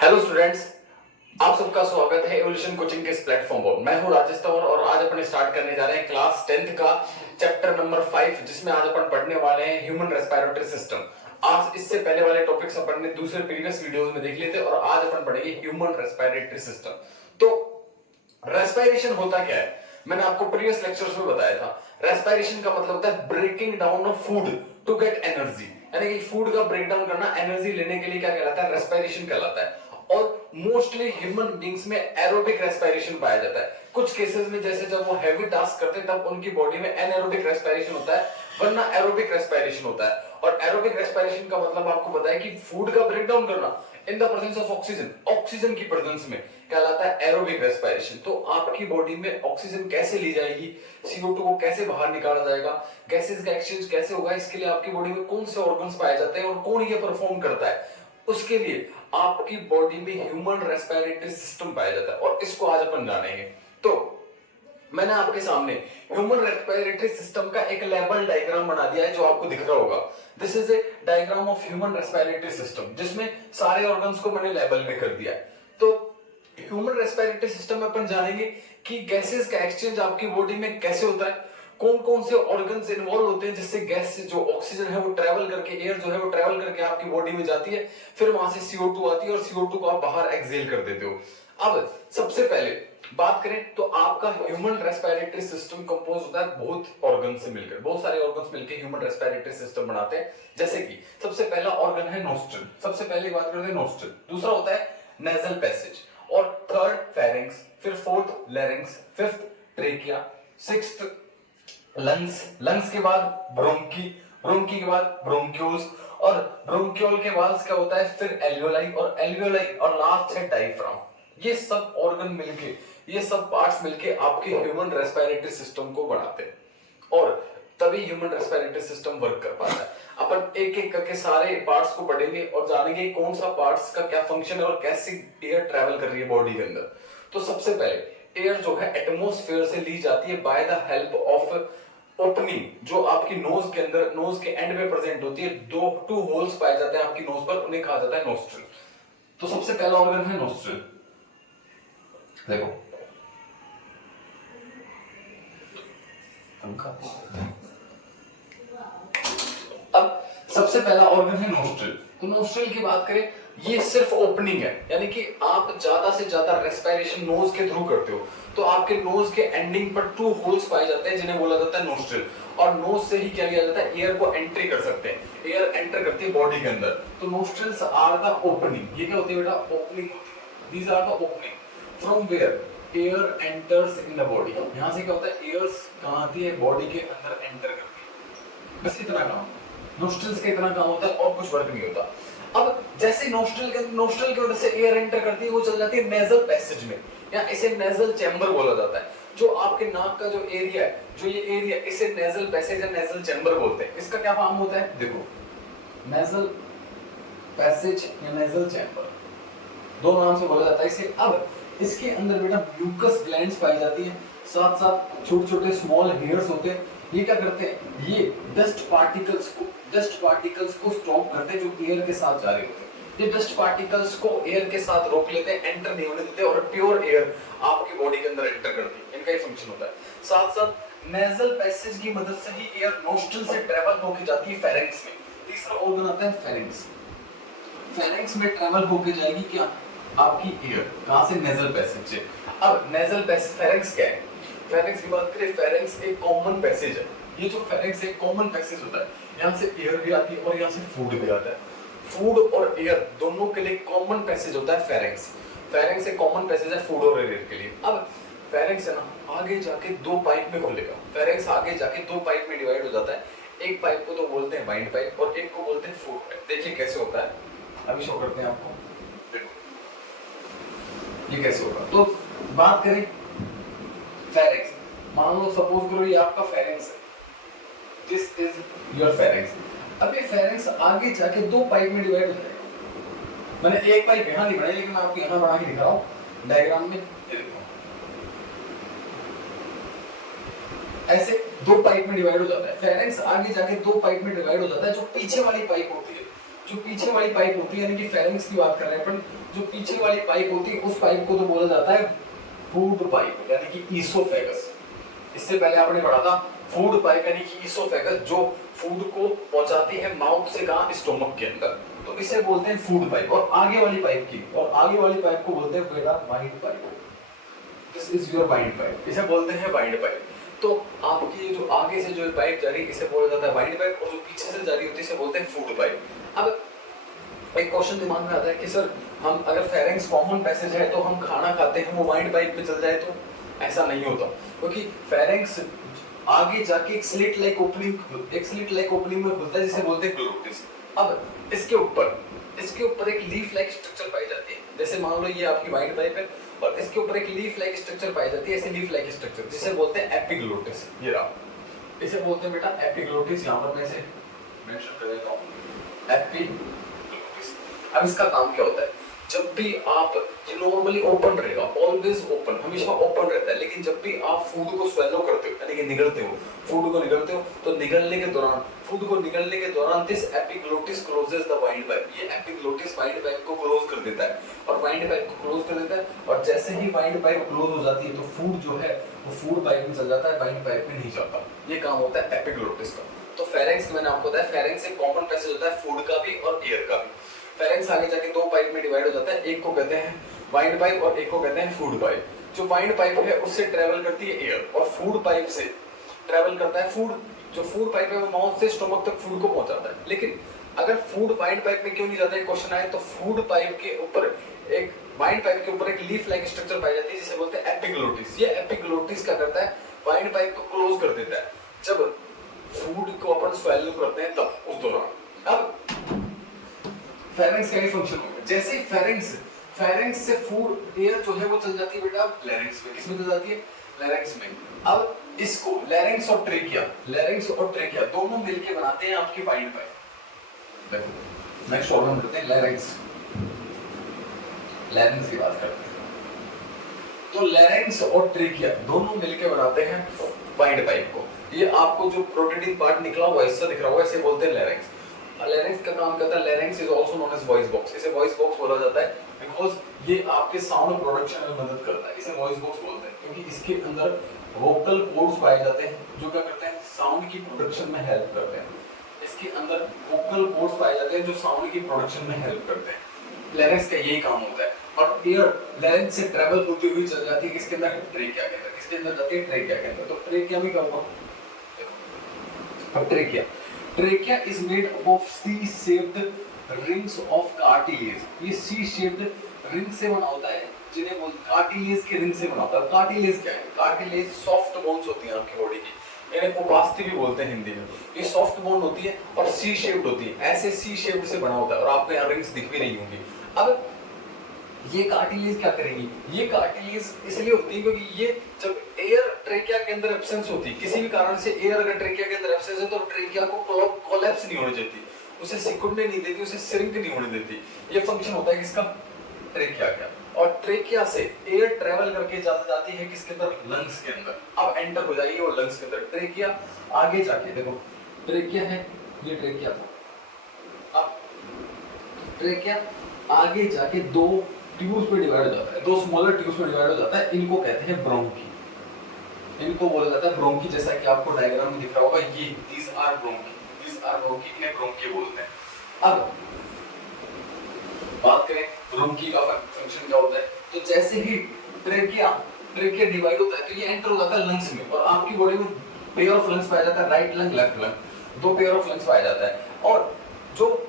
Hello students, आप सबका स्वागत है एवोल्यूशन कोचिंग के इस प्लेटफॉर्म पर। मैं हूं राजेश तंवर और आज अपन स्टार्ट करने जा रहे हैं क्लास 10th का चैप्टर नंबर 5, जिसमें आज अपन पढ़ने वाले हैं ह्यूमन रेस्पिरेटरी सिस्टम। आज इससे पहले वाले टॉपिक्स अपन ने दूसरे प्रीवियस वीडियोस में देख लिए थे और आज अपन पढ़ेंगे ह्यूमन रेस्पिरेटरी सिस्टम। तो रेस्पिरेशन होता क्या है, मैंने आपको प्रीवियस लेक्चर्स में बताया था। रेस्पिरेशन का मतलब होता है breaking down of food to get energy, यानी कि फूड का ब्रेक डाउन करना एनर्जी लेने के लिए क्या कहलाता है, रेस्पिरेशन कहलाता है। और मोस्टली ह्यूमन बींग्स में एरोबिक रेस्पिरेशन पाया जाता है। कुछ केसेस में जैसे जब वो हैवी टास्क करते हैं तब उनकी बॉडी में एनएरोबिक रेस्पिरेशन होता है, वरना एरोबिक रेस्पिरेशन होता है। और एरोबिक रेस्पिरेशन का मतलब आपको बताया कि फूड का ब्रेक डाउन करना in the presence of oxygen, oxygen की प्रेजेंस में कहलाता है एरोबिक रेस्पिरेशन। तो आपकी बॉडी में ऑक्सीजन कैसे ली जाएगी, CO2 को कैसे बाहर निकाला जाएगा, गैसेस का एक्सचेंज कैसे होगा, इसके लिए आपकी बॉडी में कौन से ऑर्गन्स पाए जाते हैं और कौन ये परफॉर्म करता है, उसके लिए आपकी बॉडी में ह्यूमन रेस्पिरेटरी सिस्टम पाया जाता है और इसको आज अपन जानेंगे। तो मैंने आपके सामने ह्यूमन रेस्पिरेटरी सिस्टम का एक लेबल डायग्राम बना दिया है जो आपको दिख रहा होगा। This is a diagram of human respiratory system, जिसमें सारे ऑर्गन्स को मैंने लेबल में कर दिया है। तो ह्यूमन रेस्पिरेटरी सिस्टम में अपन जानेंगे कि गैसेस का एक्सचेंज आपकी बॉडी में कैसे होता है, कौन कौन से ऑर्गन्स इन्वॉल्व होते हैं जिससे गैस जो ऑक्सीजन है वो ट्रेवल करके, एयर जो है वो ट्रेवल करके आपकी बॉडी में जाती है, फिर वहां से CO2 आती है और CO2 को आप बाहर एक्सहेल कर देते हो। अब सबसे पहले बात करें तो आपका ह्यूमन रेस्पिरेटरी सिस्टम कंपोज होता है बहुत ऑर्गन से मिलकर, बहुत सारे ऑर्गन्स मिलकर ह्यूमन रेस्पिरेटरी सिस्टम बनाते हैं। जैसे कि सबसे पहला ऑर्गन है नोस्ट्रल, सबसे पहले बात करते हैं नोस्ट्रल। दूसरा होता है नेजल पैसेज, और थर्ड फेरिंक्स, फिर fourth larynx, fifth trachea, sixth lungs, lungs के बाद ब्रोंकी, ब्रोंकी के बाद ब्रोंक्यूल्स, और ब्रोंक्यूल के बाद क्या होता है फिर एल्वियोलाई, और एल्वियोलाई और लास्ट है डायफ्राम। ये सब ऑर्गन मिलके, ये सब पार्ट्स मिलके आपके ह्यूमन रेस्पिरेटरी सिस्टम को बनाते हैं और तभी ह्यूमन रेस्पिरेटरी सिस्टम वर्क कर पाता है। अपन एक एक करके सारे पार्ट्स को पढ़ेंगे और जानेंगे कौन सा पार्ट्स का क्या फंक्शन है और कैसे एयर ट्रैवल कर रही है बॉडी के अंदर। तो सबसे पहले एयर जो है एटमॉस्फेयर से ली जाती है by the help of opening, जो आपकी नोज के अंदर, नोज के एंड में प्रेजेंट होती है। टू होल्स पाए जाते हैं आपकी नोज पर, उन्हें कहा जाता है नोस्ट्रल। तो सबसे पहला ऑर्गन है नोस्ट्रल। देखो अब सबसे पहला ऑर्गन है नोस्ट्रल। तो नोस्ट्रल की बात करें, ये सिर्फ ओपनिंग है, यानी कि आप ज्यादा से ज्यादा रेस्पिरेशन नोज के थ्रू करते हो, तो आपके नोज के एंडिंग पर 2 होल्स पाए जाते हैं जिन्हें बोला जाता है नोस्ट्रल। और नोज से ही क्या किया जाता है, एयर को एंट्री कर सकते हैं, एयर एंटर करती है बॉडी के अंदर। तो नोस्ट्रल्स आर द ओपनिंग। ये क्या होती है बेटा, ओपनिंग होती है। These are the opening from where air enters in the body. यहां से क्या होता है, एयर कहां आती है, बॉडी के अंदर एंटर करती है। बस इतना काम, नोस्ट्रल्स का इतना काम होता है और कुछ वर्क नहीं होता। अब जैसे नोस्ट्रल की वजह से एयर एंटर करती है, वो चल जाती है नेजल पैसेज में, या इसे नेजल चैम्बर बोला जाता है। जो आपके नाक का जो एरिया है, जो ये एरिया, इसे नेजल पैसेज या नेजल चैम्बर बोलते हैं। इसका क्या काम होता है, देखो नेजल पैसेज या नेजल चैम्बर, दो नाम से बोला जाता है इसे। अब इसके अंदर बेटा म्यूकस ग्लैंड्स पाई जाती है, साथ साथ छोटे छोटे स्मॉल हेयर्स होते हैं। ये क्या करते हैं, ये डस्ट पार्टिकल्स को स्टॉप करते हैं जो एयर के साथ जा रहे होते हैं। ये डस्ट पार्टिकल्स को एयर के साथ रोक लेते हैं, एंटर नहीं होने देते, और प्योर एयर आपकी बॉडी के अंदर एंटर करती है। इनका ही फंक्शन होता है। साथ साथ नेजल पैसेज की मदद से ही एयर नोस्ट्रल से ट्रैवल होकर जाती है फेरिंक्स में। तीसरा ऑर्गन आता है फेरिंक्स। फेरिंक्स में ट्रैवल होकर जाएगी क्या, आपकी एयर, कहां से, नेजल पैसेज से। अब नेजल पैसेज, फेरिंक्स क्या है, फेरिंक्स की बात करें, फेरिंक्स एक कॉमन पैसेज है। ये जो फेरिंक्स एक कॉमन पैसेज होता है, यहाँ से एयर भी आती है और यहाँ से फूड भी आता है। फूड और एयर दोनों के लिए कॉमन पैसेज होता है फेरिंक्स। फेरिंक्स एक कॉमन पैसेज है फूड और एयर के लिए। अब फेरिंक्स है ना, आगे जाके 2 पाइप में खुलेगा। फेरिंक्स आगे जाके 2 पाइप में डिवाइड हो जाता है। एक पाइप को तो बोलते हैं वाइंड पाइप और एक को बोलते हैं फूड पाइप। देखिए कैसे होता है, अभी शो करते हैं आपको, देखो ये कैसे होगा। तो बात करें फेरिंक्स, मान लो सपोज करो ये आपका फेरिंक्स है, दिस इज योर फेरिंक्स। अब ये फेरिंक्स आगे जाके 2 पाइप में डिवाइड हो जाएगा। मैंने एक पाइप यहाँ नहीं बनाई, लेकिन मैं आपको यहाँ बना के दिखा रहा हूँ डायग्राम में। ऐसे 2 पाइप में डिवाइड हो जाता है। फेरिंक्स आगे जाके 2 पाइप में डिवाइड हो जाता है। जो पीछे वाली पाइप होती है, जो पीछे वाली पाइप होती है, यानी कि फेरिंग्स की बात कर रहे हैं अपन, जो पीछे वाली पाइप होती है उस पाइप को तो बोला जाता है फूड पाइप यानी कि ईसोफेगस। इससे पहले आपने पढ़ा था फूड पाइप यानी कि ईसोफेगस, जो फूड को पहुंचाती है माउथ से कहां, स्टोमक के अंदर, तो इसे बोलते हैं फूड पाइप। और आगे वाली पाइप को बोलते हैं बेटा wind pipe. This is your wind pipe, इसे बोलते हैं वाइंड पाइप। तो आपकी जो आगे से जो पाइप जा रही है इसे बोला जाता है वाइंड पाइप, और जो पीछे से जा रही होती है इसे बोलते हैं फूड पाइप। अब एक क्वेश्चन दिमाग में आता है कि सर हम अगर फेरिंग्स कॉमन पैसेज है तो हम खाना खाते हैं वो वाइंड पाइप पे चल जाए, तो ऐसा नहीं होता, क्योंकि फेरिंग्स आगे जाके एक स्लिट लाइक ओपनिंग में खुलता है जिसे बोलते हैं ग्लोटिस। अब इसके ऊपर एक लीफ लाइक स्ट्रक्चर पाई जाती है, जैसे मान लो ये आपकी वाइंड पाइप है और इसके ऊपर एक लीफ लाइक स्ट्रक्चर पाई जाती है, ऐसे लीफ लाइक स्ट्रक्चर जिसे बोलते हैं एपिग्लोटिस। ये रहा, इसे बोलते हैं बेटा एपिग्लोटिस। यहां पर मैं इसे मेंशन कर देता हूं, एपिग्लोटिस। अब इसका काम क्या होता है, जब भी आप, ये नॉर्मली ओपन रहेगा, ऑलवेज ओपन, हमेशा ओपन रहता है, लेकिन जब भी आप फूड को स्वेलो करते हो यानी कि निगलते हो, तो निगलने के दौरान this epiglottis closes the wind pipe. ये एपिग्लोटिस वाइंड पाइप को क्लोज कर देता है, और जैसे ही वाइंड पाइप क्लोज हो जाती है तो फूड जो है वो फूड पाइप में चल जाता है, वाइंड पाइप में नहीं जाता। ये काम होता है एपिग्लोटिस का। तो फेरिंग्स मैंने आपको बताया, फेरिंग्स एक कॉमन पैसेज होता है फूड का भी और एयर का भी। फेरिंग्स आगे जाके दो पाइप में डिवाइड हो जाता है, एक को कहते हैं वाइंड पाइप और एक को कहते हैं फूड पाइप। जो वाइंड पाइप है उससे ट्रेवल करती है एयर, और फूड पाइप से ट्रेवल करता है फूड। जो फूड पाइप है वो माउथ से स्टोमक तक फूड को पहुंचाता है। लेकिन अगर फूड वाइंड पाइप में क्यों नहीं जाता है क्वेश्चन आए, तो फूड पाइप के ऊपर एक, वाइंड पाइप के ऊपर एक लीफ लाइक स्ट्रक्चर पाई जाती है जिसे बोलते हैं एपिग्लोटिस। ये एपिग्लोटिस क्या करता है, वाइंड पाइप को क्लोज कर देता है जब फूड को अपन स्वेलो करते हैं तब, उस दौरान। अब फेरिंग्स का ही फंक्शन होगा, जैसे ही फेरिंग्स से फूड एयर जो है वो चल जाती है बेटा लैरिंग्स में। किसमें चल जाती है, लैरिंग्स में। अब इसको लैरिंग्स और ट्रेकिया दोनों मिलके बनाते हैं आपकी वाइंड पाइप। देखो नेक्स्ट प्रॉब्लम करते हैं लैरिंग्स की बात करते हैं। तो लैरिंग्स और ट्रेकिया दोनों मिलके बनाते हैं वाइंड पाइप को। ये आपको जो प्रोटेटिंग पार्ट निकला हुआ हिस्सा दिख रहा होगा इसे बोलते हैं लैरिंग्स। लैरिंग्स का काम करता है, larynx is also known as voice box. इसे वॉइस बॉक्स बोला जाता है बिकॉज़ ये आपके साउंड प्रोडक्शन में मदद करता है। इसे वॉइस बॉक्स बोलते हैं क्योंकि इसके अंदर वोकल कॉर्ड्स पाए जाते हैं जो क्या करते हैं, साउंड की प्रोडक्शन में हेल्प करते हैं। इसके अंदर वोकल कॉर्ड्स पाए जाते हैं जो साउंड की प्रोडक्शन में हेल्प करते हैं। लैरिंग्स का यही काम होता है। और एयर लैरिंग्स से ट्रैवल होती हुई चल जाती है किसके अंदर, ट्रेकिया के अंदर। किसके अंदर जाती है, ट्रेकिया के अंदर। तो ट्रेकिया में क्या होगा, अब trachea is made of C-shaped rings of cartilage। ये C-shaped रिंग से बना होता है, जिन्हें बोलते हैं कार्टिलेज के रिंग से बना होता है। कार्टिलेज क्या है, कार्टिलेज सॉफ्ट बोन्स होती हैं आपकी बॉडी की, इन्हें उपास्थि भी बोलते हैं हिंदी में। ये सॉफ्ट बोन होती है और सी शेप्ड होती है, ऐसे सी शेप्ड से बना होता है, और आपको यहाँ रिंग्स दिख भी नहीं होंगी। अब ये कार्टिलेज क्या करेंगी, ये कार्टिलेज इसलिए होती है क्योंकि ये जब एयर ट्रेकिया के अंदर एब्सेंस होती है, किसी भी कारण से एयर अगर ट्रेकिया के अंदर एब्सेंस है तो ट्रेकिया को कोलैप्स नहीं होने देती, उसे सिकुड़ने नहीं देती, उसे श्रिंक नहीं होने देती। ये फंक्शन होता है किसका, ट्रेकिया का। और ट्रेकिया से एयर ट्रेवल करके जाती है किसके अंदर, लंग्स के अंदर। अब एंटर हो जाएगी वो लंग्स के अंदर। ट्रेकिया आगे जाके देखो, ट्रेकिया है, ये ट्रेकिया था। अब ट्रेकिया आगे जाके दो ट्यूब्स में डिवाइड हो जाता है, दो स्मॉलर ट्यूब्स में डिवाइड हो जाता है। इनको कहते हैं ब्रोंकी, इनको बोला जाता है ब्रोंकी। जैसा कि आपको डायग्राम में दिख रहा होगा, ये these are bronchi, इन्हें ब्रोंकी बोलते हैं। अब बात करें ब्रोंकी का फंक्शन क्या होता है, तो जैसे ही ट्रेकिया डिवाइड होता है तो ये एंटर हो जाता है लंग्स में, और आपकी बॉडी में पेयर ऑफ लंग्स पाया जाता है, राइट लंग लेफ्ट लंग, दो पेयर ऑफ लंग्स पाया जाता है। और जो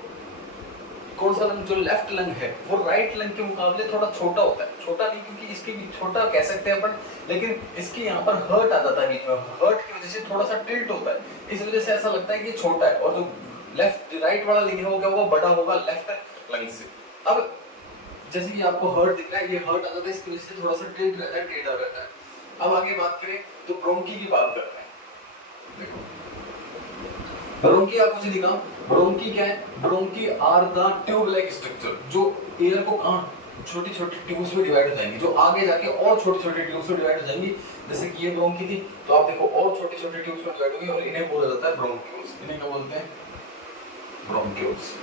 कौन सा लंग, जो लेफ्ट लंग है वो राइट लंग के मुकाबले थोड़ा छोटा होता है। छोटा नहीं क्योंकि इसके भी छोटा कह सकते हैं अपन, लेकिन इसके यहाँ पर हर्ट आ जाता है बीच में, हर्ट की वजह से थोड़ा सा टिल्ट होता है, इस वजह से ऐसा लगता है कि ये छोटा है। और जो लेफ्ट राइट वाला लिखा होगा वो बड़ा होगा लेफ्ट लंग से। अब जैसे कि आपको हर्ट दिख रहा है, ये हर्ट आ जाता है, इसकी वजह से थोड़ा सा टिल्ट रहता है, टेढ़ा रहता है। अब आगे बात करें तो ब्रोंकी की बात करते हैं। देखो ब्रोंकी आपको कुछ लिखा, ब्रोंकी क्या है, bronchi are the tube like structure, जो एयर को कहां छोटी छोटी ट्यूब्स में डिवाइड हो जाएंगी, जो आगे जाके और छोटी छोटी ट्यूब्स में डिवाइड हो जाएंगी। जैसे कि ये ब्रोंकी थी तो आप देखो और छोटी छोटी ट्यूब्स में डिवाइड होंगी, और इन्हें बोला जाता है ब्रोंक्यूल्स। इन्हें क्या बोलते हैं, ब्रोंक्यूल्स।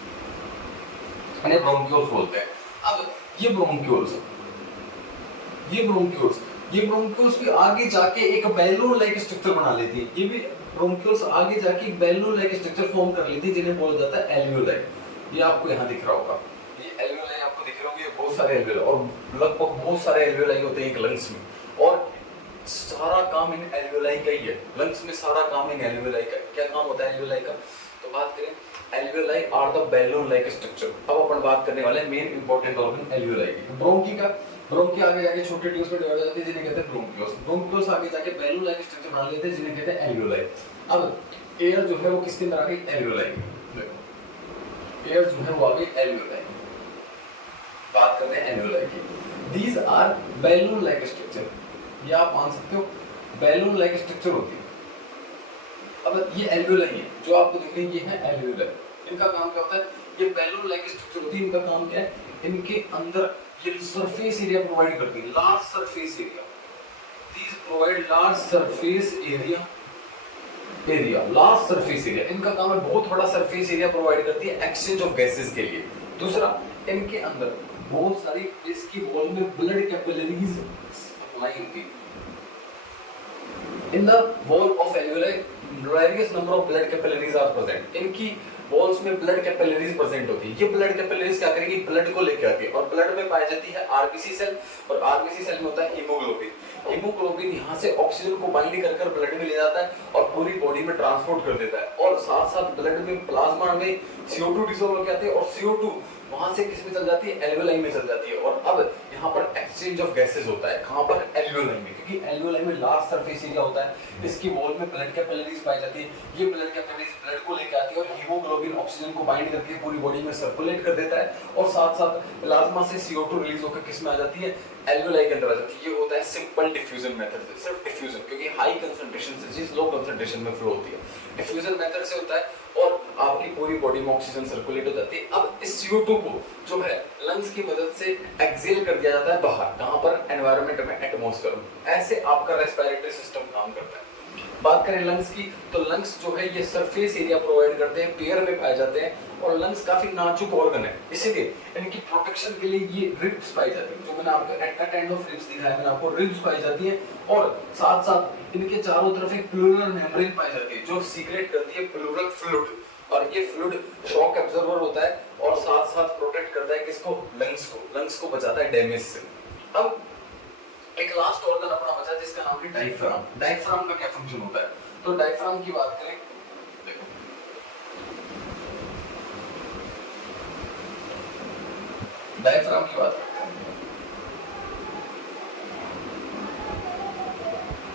इन्हें ब्रोंक्यूल्स बोलते हैं। अब ये ब्रोंक्यूल्स भी आगे जाके एक बैलून लाइक स्ट्रक्चर बना लेती है। ये भी ब्रोंक्यूल्स आगे जाके एक बैलून लाइक स्ट्रक्चर फॉर्म कर लेती है, जिन्हें बोला जाता है एल्वियोलाई। ये आपको यहाँ दिख रहा होगा, ये एल्वियोलाई आपको दिख रहे होंगे, बहुत सारे एल्वियोलाई, और लगभग बहुत सारे एल्वियोलाई होते हैं एक लंग्स में, और सारा काम इन एल्वियोलाई का ही है। लंग्स में सारा काम इन एल्वियोलाई का। क्या काम होता है एल्वियोलाई का? तो बात करें, alveoli are the balloon like structure. अब अपन बात करने वाले हैं मेन इंपॉर्टेंट ऑर्गन एल्वियोलाई की। ब्रोंकी का, ब्रोंकी आगे जाके छोटे ट्यूब्स में डिवाइड हो जाती है, जिन्हें कहते हैं ब्रोंक्यूल्स। ब्रोंक्यूल्स आगे जाके बैलून लाइक स्ट्रक्चर बना लेते हैं, जिन्हें कहते हैं एल्वियोलाई। अब एयर जो है वो किसके अंदर आ गई? एल्वियोलाई। देखो एयर जो है वो आ गई एल्वियोलाई। बात करते हैं एल्वियोलाई की। These are balloon like structure, ये आप मान सकते हो बैलून लाइक स्ट्रक्चर होती है। अब ये एल्वियोलाई है जो आपको दिख रही है, ये है एल्वियोलाई। इनका काम क्या होता है? ये बैलून लाइक स्ट्रक्चर होती है। इनका काम क्या है? इनके अंदर ये सरफेस एरिया प्रोवाइड करती है, large surface area. These provide large surface area, large surface area. इनका काम है बहुत बड़ा सरफेस एरिया प्रोवाइड करती है एक्सचेंज ऑफ गैसेस के लिए। दूसरा, इनके अंदर बहुत सारी इसकी वॉल में ब्लड कैपिलरीज सप्लाई होती है। In the wall of alveoli various number of blood capillaries are present। इनकी वॉल्स में ब्लड कैपिलरीज प्रेजेंट होती है। ये ब्लड कैपिलरीज क्या करेगी? ब्लड को लेकर आती है, और ब्लड में पाई जाती है आरबीसी सेल, और आरबीसी सेल में होता है हीमोग्लोबिन। हीमोग्लोबिन यहाँ से ऑक्सीजन को बाइंड कर ब्लड में ले जाता है और पूरी बॉडी में ट्रांसपोर्ट कर देता है, और साथ साथ ब्लड में प्लाज्मा में CO2 डिसॉल्व होकर आती है, और CO2 वहां से किस में चल जाती है? एल्वियोलाई में चल जाती है। और अब यहाँ पर एक्सचेंज ऑफ गैसेस होता है। कहाँ पर? एल्वियोलाई में, क्योंकि एल्वियोलाई में लार्ज सरफेस एरिया होता है। इसकी वॉल में ब्लड कैपिलरीज पाई जाती है। ये ब्लड कैपिलरीज ब्लड को लेकर आती है, और हीमोग्लोबिन ऑक्सीजन को बाइंड करके पूरी बॉडी में सर्कुलेट कर देता है, और साथ साथ प्लाज्मा से CO2 रिलीज होकर किस में आ जाती है? एल्वियोलाई के अंदर आ जाती है। ये होता है सिंपल डिफ्यूजन मेथड से। सिर्फ डिफ्यूजन, क्योंकि हाई कंसंट्रेशन से चीज लो कंसंट्रेशन में फ्लो होती है, डिफ्यूजन मेथड से होता है, और आपकी पूरी बॉडी में ऑक्सीजन सर्कुलेट हो जाती है। अब इस CO2 को जो है लंग्स की मदद से एक्सेल कर दिया जाता है बाहर। कहां पर? एनवायरनमेंट में, एटमॉस्फेयर में। ऐसे आपका रेस्पिरेटरी सिस्टम काम करता है। बात करें लंग्स की, तो लंग्स जो है ये सरफेस एरिया प्रोवाइड करते हैं, पेयर में पाए जाते हैं, और लंग्स काफी नाजुक ऑर्गन है, इसीलिए इनकी प्रोटेक्शन के लिए ये रिब्स पाई जाती है। जो मैंने आपको एट एंड ऑफ रिब्स दिखाया, मैंने आपको रिब्स पाई जाती है, और साथ साथ इनके चारों तरफ एक प्लूरल मेम्ब्रेन पाई जाती है, जो सीक्रेट करती है प्लूरल फ्लूइड, और ये फ्लूइड शॉक एब्जॉर्बर होता है, और साथ साथ प्रोटेक्ट करता है किसको? लंग्स को बचाता है डैमेज से। अब एक लास्ट ऑर्गन अपना बचा जिसका नाम है डायफ्राम। डायफ्राम का क्या फंक्शन होता है? तो डायफ्राम की बात करें, देखो डायफ्राम की बात करते हैं।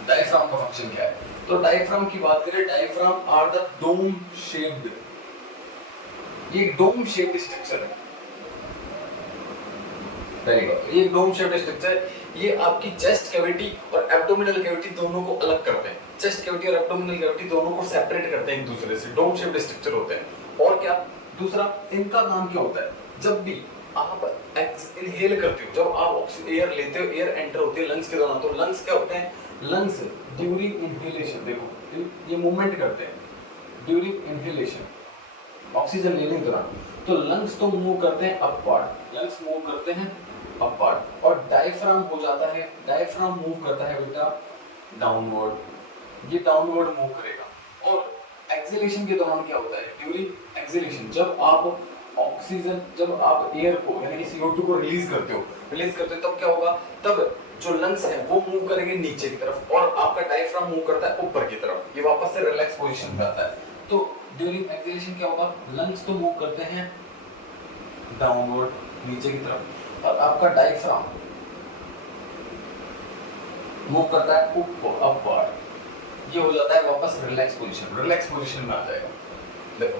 डायफ्राम का फंक्शन क्या है? तो डायफ्राम की बात करें, diaphragm are the dome shaped, ये डोम शेप्ड स्ट्रक्चर है। Very good. ये डोम शेप्ड स्ट्रक्चर, ये आपकी चेस्ट कैविटी और एब्डोमिनल कैविटी दोनों को अलग करते हैं। चेस्ट कैविटी और एब्डोमिनल कैविटी दोनों को सेपरेट करते हैं एक दूसरे से। डोम शेप्ड स्ट्रक्चर होते हैं। और क्या? दूसरा, इनका काम क्या होता है? जब भी आप इनहेल करते हो, जब आप एयर लेते हो, एयर एंटर होती है लंग्स के दौरान, तो लंग्स क्या होते हैं? लंग्स ड्यूरिंग इनहेलेशन, देखो ये मूवमेंट करते हैं ड्यूरिंग इनहेलेशन, ऑक्सीजन लेने के दौरान। तो लंग्स तो मूव करते हैं अपवर्ड, लंग्स मूव करते हैं अपवर्ड, और डायफ्राम हो जाता है, डायफ्राम मूव करता है बेटा डाउनवर्ड, ये डाउनवर्ड मूव करेगा। और एक्सेलेशन के दौरान क्या होता है? ड्यूरिंग एक्सेलेशन, जब आप ऑक्सीजन, जब आप एयर को यानी कि CO2 को रिलीज करते हो, तब क्या होगा? तब जो लंग्स है वो मूव करेंगे नीचे की तरफ, और आपका डायफ्राम मूव करता है ऊपर की तरफ, ये वापस से रिलैक्स पोजीशन पे आता है। तो ड्यूरिंग एक्सेलेशन क्या होगा? लंग्स तो मूव करते हैं डाउनवर्ड नीचे की तरफ, और आपका डायफ्राम मूव करता है ऊपर अपवर्ड, ये हो जाता है वापस रिलैक्स पोजीशन में आ जाएगा। देखो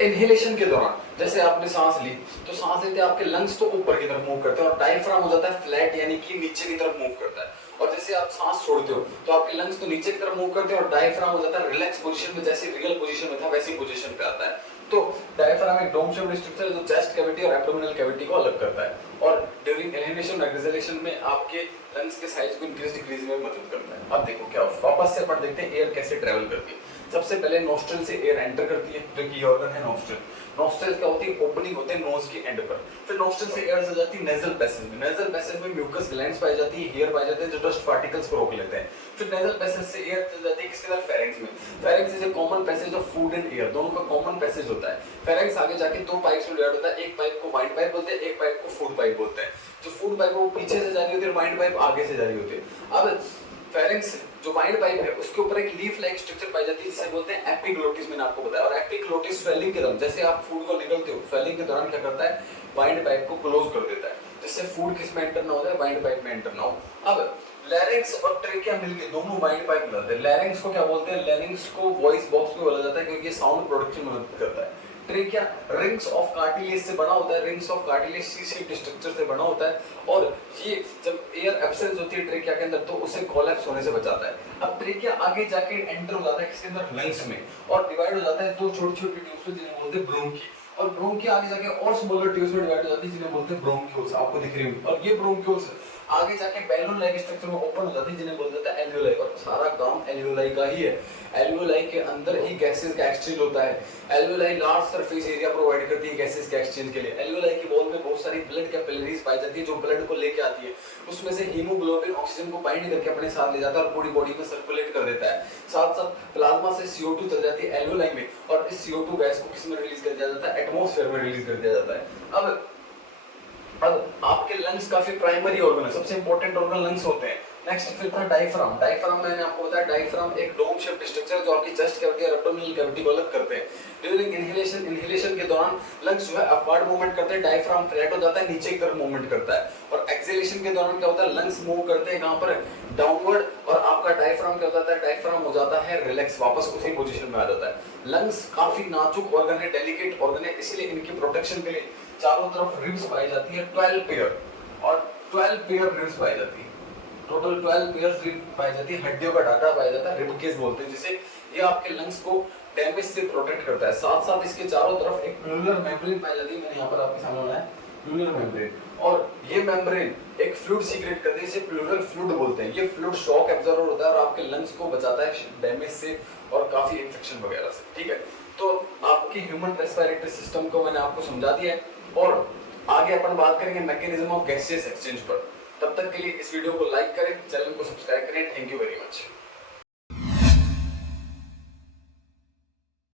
इनहेलेशन के दौरान जैसे आपने सांस ली, तो सांस लेते आपके लंग्स तो ऊपर की तरफ मूव करते हैं, और डायफ्राम हो जाता है फ्लैट यानी कि नीचे की तरफ मूव करता है। और जैसे आप सांस छोड़ते हो तो आपके लंग्स तो नीचे की तरफ मूव करते हैं, और डायफ्राम हो जाता है रिलैक्स पोजीशन में, जैसे रियल पोजीशन में था वैसी पोजीशन पे आता है। तो डायफ्राम एक डोम शेप्ड स्ट्रक्चर है जो चेस्ट कैविटी और एब्डोमिनल कैविटी को अलग करता है, और ड्यूरिंग इनहेलेशन और एक्सहेलेशन में आपके लंग्स के साइज को इंक्रीज डिक्रीज में मदद करता है। अब देखो क्या वापस से अपन देखते हैं एयर कैसे ट्रैवल करती है। सबसे पहले नोस्ट्रल से एयर एंटर करती है, जो कि ऑर्गन है नोस्ट्रल। नोस्ट्रल क्या होती है, ओपनिंग होते हैं नोज के एंड पर। फिर नोस्ट्रल से एयर से जाती है नेजल पैसेज में। नेजल पैसेज में म्यूकस ग्लैंड्स पाई जाती है, हेयर पाए जाते हैं जो डस्ट पार्टिकल्स को रोक लेते हैं। फिर नेजल पैसेज से एयर चल जाती है किसके अंदर, फेरेंक्स में। Pharynx is a common passage of food and air, दोनों का कॉमन पैसेज होता है। फेरेंक्स आगे जाके दो पाइप्स में डिवाइड होता है, एक पाइप को वाइंड पाइप बोलते हैं, एक पाइप को फूड पाइप बोलते हैं। जो फूड पाइप वो पीछे से जा रही होती है, वाइंड पाइप आगे से जा रही होती है। अब फेरेंक्स जो वाइंड पाइप है उसके ऊपर एक लीफ लाइक स्ट्रक्चर पाई जाती है जिसे बोलते हैं एपिग्लोटिस, मैंने आपको बताया। और एपिग्लोटिस स्वेलिंग के दौरान, जैसे आप फूड को निगलते हो, स्वेलिंग के दौरान क्या करता है, वाइंड पाइप को क्लोज कर देता है, जिससे फूड किस में एंटर ना हो जाए, वाइंड पाइप में एंटर ना हो। अब लैरिंक्स और ट्रेकिया मिलके दोनों वाइंड पाइप मिलाते हैं। लैरिंक्स को क्या बोलते हैं, लैरिंक्स को वॉइस बॉक्स में बोला जाता है क्योंकि ये साउंड प्रोडक्शन में मदद करता है। ट्रेकिया रिंग्स ऑफ कार्टिलेज से बना होता है, rings of cartilage C shaped structure से बना होता है, और ये जब एयर एब्सेंस होती है ट्रेकिया के अंदर तो उसे कोलैप्स होने से बचाता है। अब ट्रेकिया आगे जाके एंटर हो जाता है किसके अंदर, लंग्स में, और डिवाइड हो जाता है दो छोटी-छोटी ट्यूब्स में जिन्हें बोलते हैं ब्रोंकी। और ब्रोंकी आगे जाके और स्मॉलर ट्यूब्स में डिवाइड हो जाती है जिन्हें बोलते हैं ब्रोंक्यूल्स, आपको दिख रही होंगी। और ये ब्रोंक्यूल्स आगे जाके बैलून लाइक स्ट्रक्चर में ओपन हो जाती है जिन्हें बोलते हैं एल्वियोलाई, और सारा काम एल्वियोलाई का ही है। एल्वियोलाई के अंदर ही गैसेस का एक्सचेंज होता है। Alveoli large surface area provide करती है गैसेस के एक्सचेंज के लिए। एल्वियोलाई की वॉल में बहुत सारी ब्लड कैपिलरीज पाई जाती है जो ब्लड को लेके आती है, उसमें से हीमोग्लोबिन ऑक्सीजन को बाइंड करके अपने साथ ले जाता है और पूरी बॉडी में सर्कुलेट कर देता है। साथ साथ प्लाज्मा से CO2 चल जाती है एल्वियोलाई में, और इस CO2 गैस को किस में रिलीज कर दिया जाता है, एटमॉस्फेयर में रिलीज कर दिया जाता है। अब आपके लंग्स काफी प्राइमरी ऑर्गन है, सबसे इंपॉर्टेंट ऑर्गन लंग्स होते हैं। नेक्स्ट फिर था डायफ्राम। डायफ्राम मैंने आपको बताया, डायफ्राम एक डोम शेप्ड स्ट्रक्चर जो आपकी चेस्ट कैविटी और एब्डोमिनल कैविटी को अलग करते हैं। ड्यूरिंग इनहेलेशन के दौरान लंग्स जो है अपवर्ड मूवमेंट करते हैं, डायफ्राम फ्लैट हो जाता है, नीचे की तरफ मूवमेंट करता है। और एक्सहेलेशन के दौरान क्या होता है, लंग्स मूव करते हैं कहां पर, डाउनवर्ड, और आपका डायफ्राम क्या होता है, डायफ्राम हो जाता है रिलैक्स, वापस उसी पोजीशन में आ जाता है। लंग्स काफी नाजुक ऑर्गन है, डेलिकेट ऑर्गन है, इसलिए इनकी प्रोटेक्शन के लिए चारों तरफ रिब्स पाई जाती है 12 पेयर, और 12 पेयर रिब्स पाई जाती है। टोटल 12 पेयर्स रिब पाई जाती है, हड्डियों का ढांचा पाया जाता है, रिब केस बोलते हैं जिसे। ये आपके लंग्स को डैमेज से प्रोटेक्ट करता है। साथ साथ इसके चारों तरफ एक प्लूरल मेम्ब्रेन पाई जाती है, मैंने यहाँ पर आपके सामने बनाया है प्लूरल मेम्ब्रेन, और ये मेम्ब्रेन एक फ्लूइड सीक्रेट करती है, इसे प्लूरल फ्लूइड बोलते हैं। ये फ्लूइड शॉक एब्जॉर्बर होता है और आपके लंग्स को बचाता है डैमेज से और काफी इन्फेक्शन वगैरह से, ठीक है। तो आपकी ह्यूमन रेस्पिरेटरी सिस्टम को मैंने आपको समझा दिया है, और आगे अपन बात करेंगे मैकेनिज्म ऑफ गैसियस एक्सचेंज पर। तब तक के लिए इस वीडियो को लाइक करें, चैनल को सब्सक्राइब करें। Thank you very much.